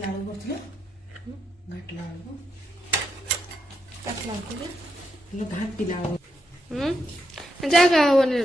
घाटला आळू बसलं घाटला आळू टाकला होता तुला घाट दिला आळू जागा हवं नाही